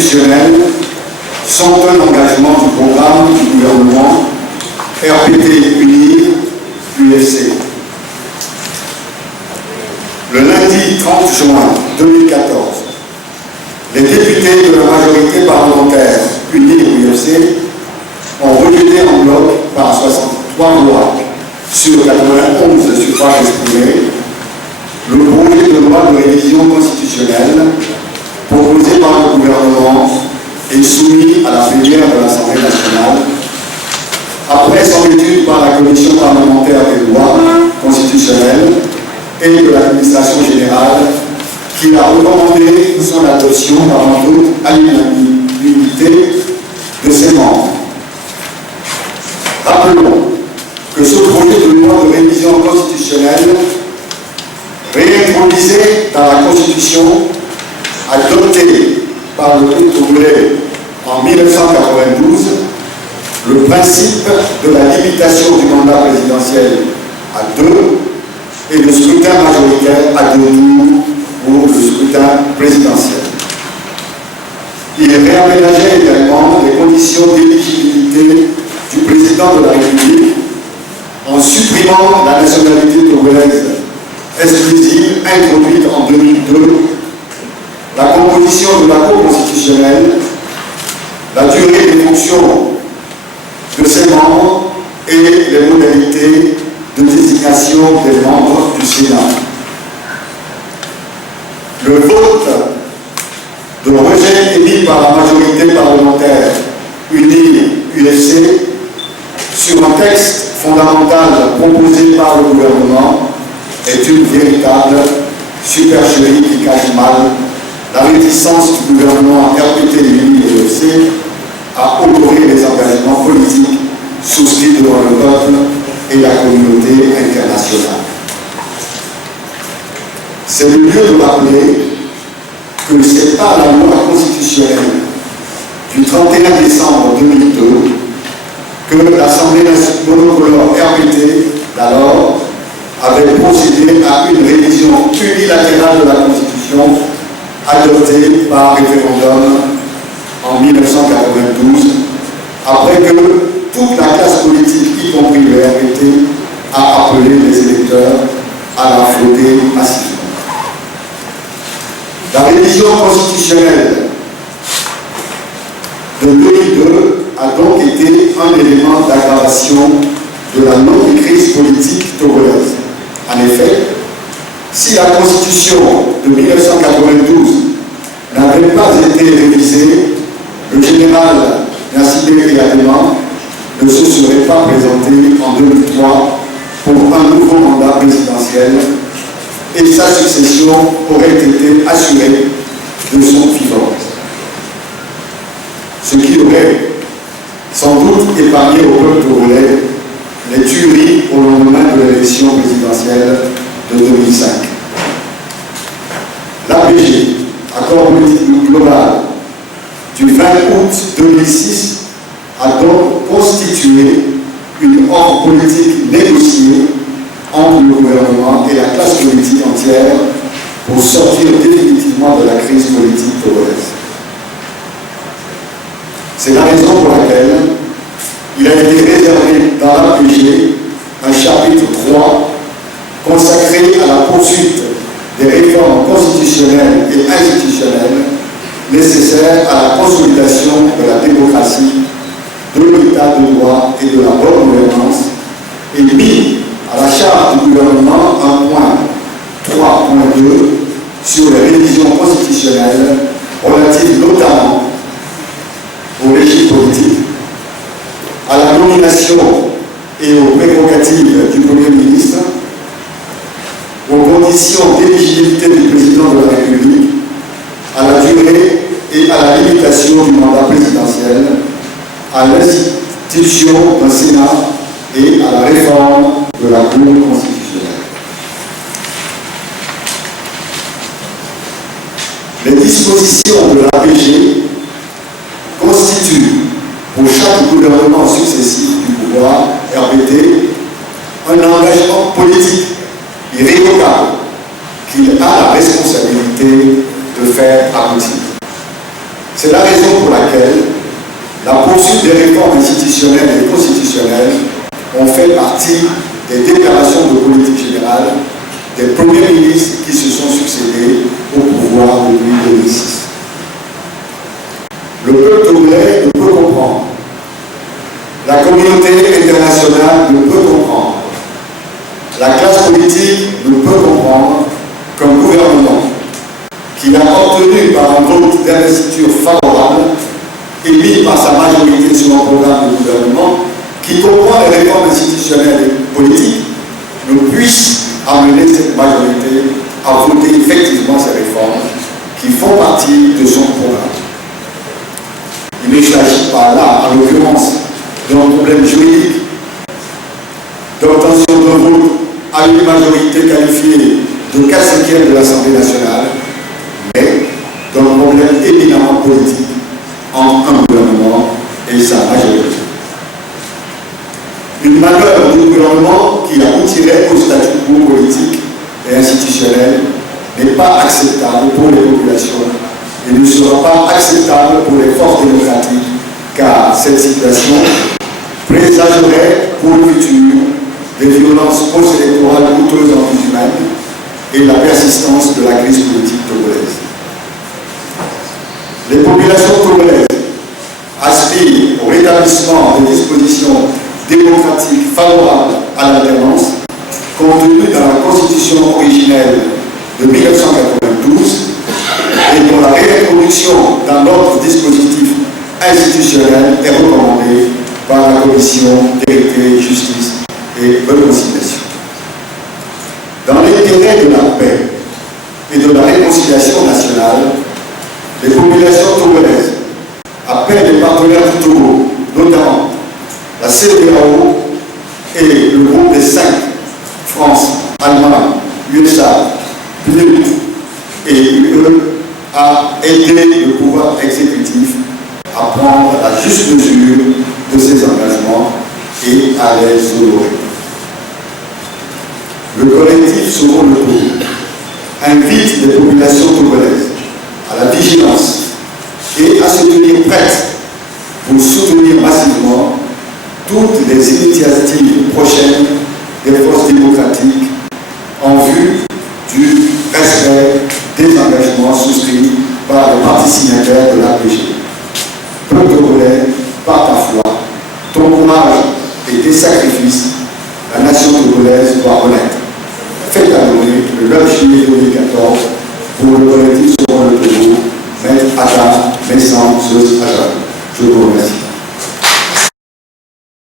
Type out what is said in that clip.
constitutionnels sont un engagement du programme du gouvernement RPT Unir UFC. Le lundi 30 juin 2014, les députés de la majorité parlementaire Unir UFC ont rejeté en bloc par 63 voix sur 91 suffrages exprimés le projet de loi de révision constitutionnelle proposé par le gouvernement et soumis à la plénière de l'Assemblée nationale, après son étude par la Commission parlementaire des lois constitutionnelles et de l'administration générale, qui a recommandé son adoption par un vote à l'unanimité de ses membres. Rappelons que ce projet de loi de révision constitutionnelle réintroduisait dans la Constitution adoptée par le peuple congolais en 1992 le principe de la limitation du mandat présidentiel à 2 et le scrutin majoritaire à 2 tours pour le scrutin présidentiel. Il réaménageait également les conditions d'éligibilité du président de la République en supprimant la nationalité togolaise exclusive introduite en 2002, la composition de la Cour constitutionnelle, la durée des fonctions de ses membres et les modalités de désignation des membres du Sénat. Le vote de rejet émis par la majorité parlementaire Unir UFC sur un texte fondamental proposé par le gouvernement est une véritable supercherie qui cache mal la réticence du gouvernement RPT Unir UFC à honorer les engagements politiques souscrits devant le peuple et la communauté internationale. C'est le lieu de rappeler que c'est par la loi constitutionnelle du 31 décembre 2002 que l'Assemblée monocolore RPT d'alors avait procédé à une révision unilatérale de la Constitution adoptée par référendum en 1992, après que toute la classe politique, y compris le RPT, a appelé les électeurs à la voter massivement. La révision constitutionnelle de 2002 a donc été un élément d'aggravation de la non-crise politique togolaise. En effet, si la Constitution de 1992 n'avait pas été révisée, le général Nassibé Eyadema ne se serait pas présenté en 2003 pour un nouveau mandat présidentiel et sa succession aurait été assurée de son vivant. Ce qui aurait sans doute épargné au peuple togolais les tueries au lendemain de l'élection présidentielle de 2005. L'APG, accord politique global du 20 août 2006, a donc constitué une ordre politique négociée entre le gouvernement et la classe politique entière pour sortir définitivement de la crise politique togolaise. C'est la raison pour laquelle il a été réservé dans l'APG un chapitre 3 consacré à la poursuite des réformes constitutionnelles et institutionnelles nécessaires à la consolidation de la démocratie, de l'état de droit et de la bonne gouvernance, et mis à la charge du gouvernement un point 3.2 sur les révisions constitutionnelles relatives notamment au régime politique, à la nomination et aux prérogatives du Premier ministre, aux conditions d'éligibilité du président de la République, à la durée et à la limitation du mandat présidentiel, à l'institution d'un Sénat et à la réforme de la Cour constitutionnelle. Les dispositions de l'APG constituent pour chaque gouvernement successif du pouvoir RPT un engagement politique irrévocable qu'il a la responsabilité de faire aboutir. C'est la raison pour laquelle la poursuite des réformes institutionnelles et constitutionnelles ont fait partie des déclarations de politique générale des premiers ministres qui se sont succédés au pouvoir depuis 2006. Le peuple togolais ne peut comprendre. La communauté internationale ne peut comprendre. La classe politique ne peut comprendre qu'un gouvernement qui a obtenu par un vote d'investiture favorable, émis par sa majorité sur un programme de gouvernement, qui comprend les réformes institutionnelles et politiques, ne puisse amener cette majorité à voter effectivement ces réformes qui font partie de son programme. Il ne s'agit pas là, en l'occurrence, d'un problème juridique d'obtention d'un vote à une majorité qualifiée de 4/5 de l'Assemblée nationale, mais d'un problème éminemment politique entre un gouvernement et sa majorité. Une manœuvre du gouvernement qui aboutirait au statu quo politique et institutionnel n'est pas acceptable pour les populations et ne sera pas acceptable pour les forces démocratiques, car cette situation présagerait pour le futur des violences post-électorales coûteuses en vie humaine et la persistance de la crise politique togolaise. Les populations togolaises aspirent au rétablissement des dispositions démocratiques favorables à l'alternance contenues dans la Constitution originelle de 1992 et dont la réintroduction dans notre dispositif institutionnel est recommandée par la Commission Vérité, Justice et Réconciliation. Dans l'intérêt de la paix et de la réconciliation nationale, les populations togolaises appellent les partenaires du Togo, notamment la CEDEAO et le groupe des 5, France, Allemagne, USA, PNUD et UE, à aider le pouvoir exécutif à prendre la juste mesure de ses engagements et à les honorer. Le collectif Sauvons le Togo invite les populations togolaises à la vigilance et à se tenir prêtes pour soutenir massivement toutes les initiatives prochaines des forces démocratiques en vue du respect des engagements souscrits par les partis signataires de l'APG. Peuple togolais, par ta foi, ton courage et tes sacrifices, la nation togolaise doit renaître. Faites annoncer le 9 juillet 2014 pour le collectif Sauvons le Togo, Maître Adam Messan Zeus Ajab.